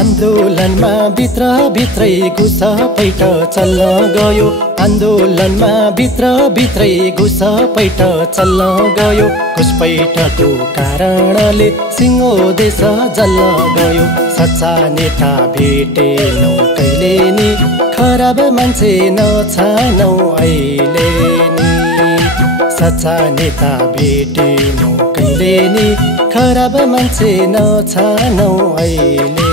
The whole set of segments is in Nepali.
आन्दोलनमा भित्र भित्रै घुसपैठ चल्न गयो। आन्दोलनमा भित्र भित्रै घुसपैठ चल्न गयो। घुसपैठको कारणले सिङ्गो देश जल्न गयो। सच्चा नेता भेटेनौ कहिले नि, खराब मान्छे नछानौ अहिले नि। सच्चा नेता भेटेनौ कहिले नि, खराब मान्छे नछानौ अहिले।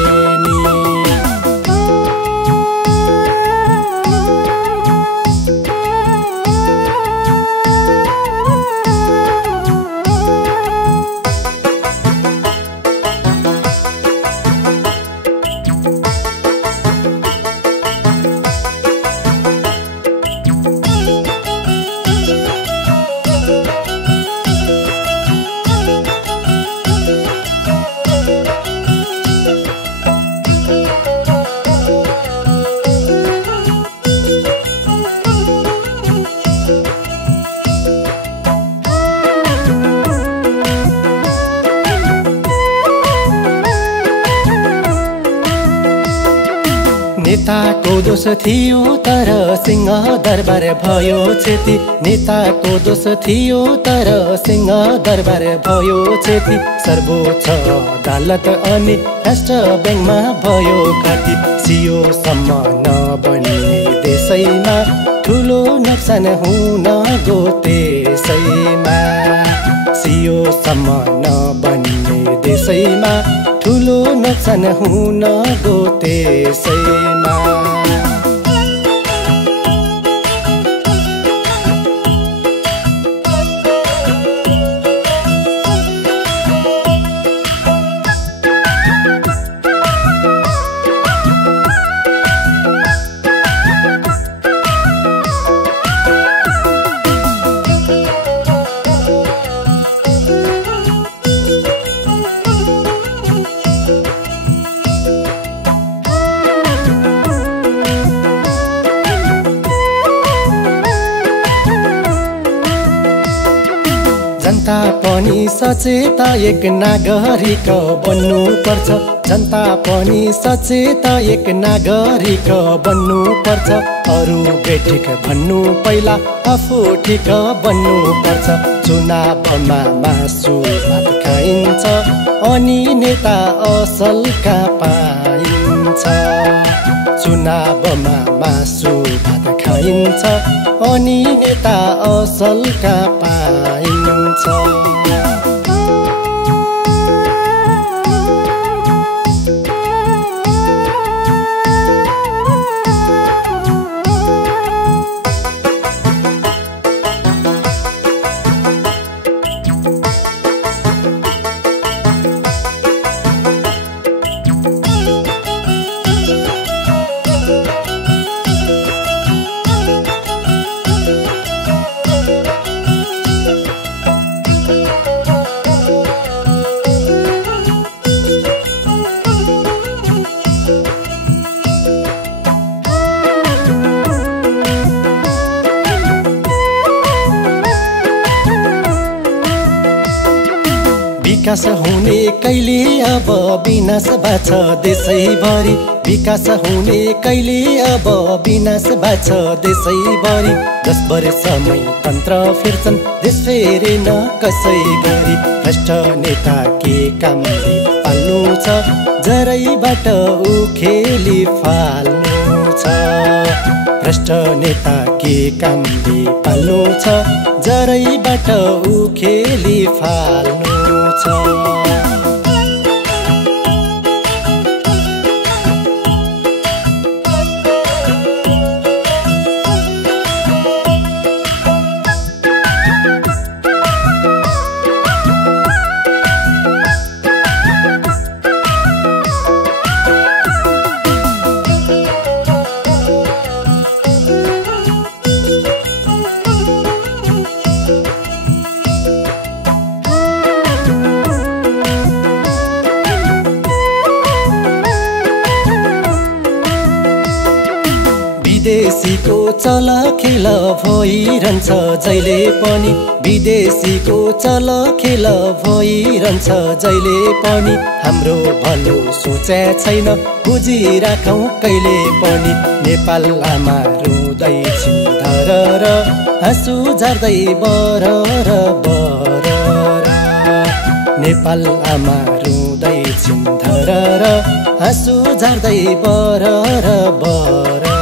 नेताको दोष थियो तर सिंह दरबार भयो क्षति। नेताको दोष थियो तर सिंह दरबार भयो क्षति। सर्वोच्च अदालत अनि राष्ट्र ब्याङ्कमा भयो घाटी। सियोसम्म नबन्ने देशैमा ठुलो नोक्सान हुन गयो त्यसैमा। सियोसम्म नबन्ने देशैमा ठुलो नोक्सान हुन गयो त्यसैमा। जनता पनि सचेत एक नागरिक बन्नु पर्छ। जनता पनि सचेत एक नागरिक बन्नु पर्छ। अरू बेठिक भन्नु पहिला आफू ठिक बन्नु पर्छ। चुनावमा मासु भात खाइन्छ अनि नेता असलका पाइन्छ। चुनावमा मासु भात खाइन्छ अनि नेता असलका पाइन्छ। विकास हुने कहिले अब विनाश बाछ देशैभरि। विकास हुने कहिले अब विनाश बाछ देशैभरि। 10 वर्षमै तन्त्र फिर्छन् देश फेरेन कसै गरी। भ्रष्ट नेता के कामले पाल्नु छ जरैबाट उखेली फाल्नु छ भ्रष्ट नेता के कामले पाल्नु छ जरैबाट उखेली फाल्नु छ विदेशीको चलखेल भइरहन्छ जहिले पनि विदेशीको चलखेल भइरहन्छ जहिले पनि हाम्रो भलो सोचे छैन बुझिराखौँ कहिले पनि नेपाल आमा रुँदै छिन्धर हाँसु झार्दै बरर बरर नेपाल आमा रुँदै छिन्धर हाँसु झार्दै बरर बरर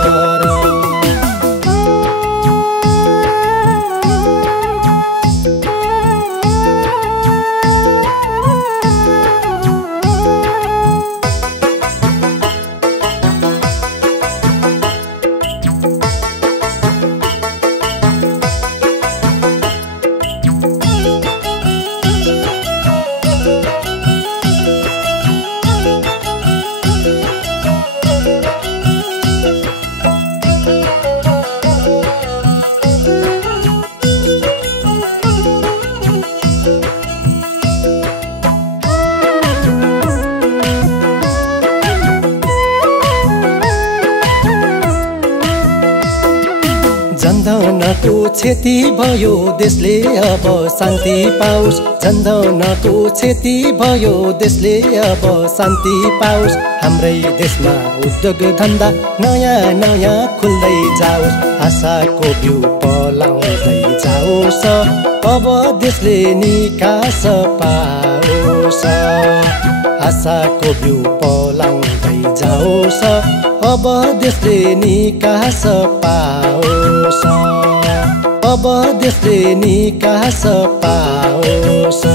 जनधनको क्षति भयो देशले अब शान्ति पाओस् जनधनको क्षति भयो देशले अब शान्ति पाओस् हाम्रै देशमा उद्योग धन्दा नयाँ नयाँ खुल्दै जाओस् आशाको बिउ पलाउँदै जाओस् अब देशले निकास पाओस् आशाको बिउ पलाउँदै जाओस् अब देशले निकास पाओस् अब देशले निकास पाओस्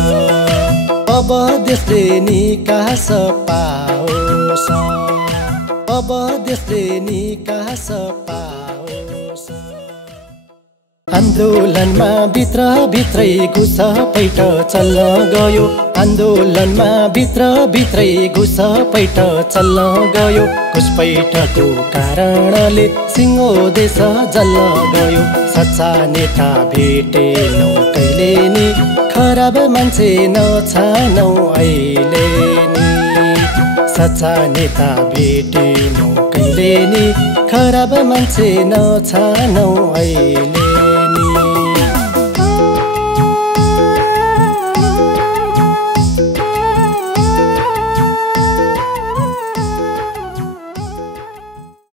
अब देशले निकास पाओस् अब देशले निकास पाओस् आन्दोलनमा भित्रै घुसपैठ चल्न गयो आन्दोलनमा भित्रै घुसपैठ चल्न गयो घुसपैठको कारणले सिङ्गो देश जल्न गयो सच्चा नेता भेटेनौ कहिले नि खराब मान्छे नछानौ अहिले नि सच्चा नेता भेटेनौ कहिले नि खराब मान्छे नछानौ अहिले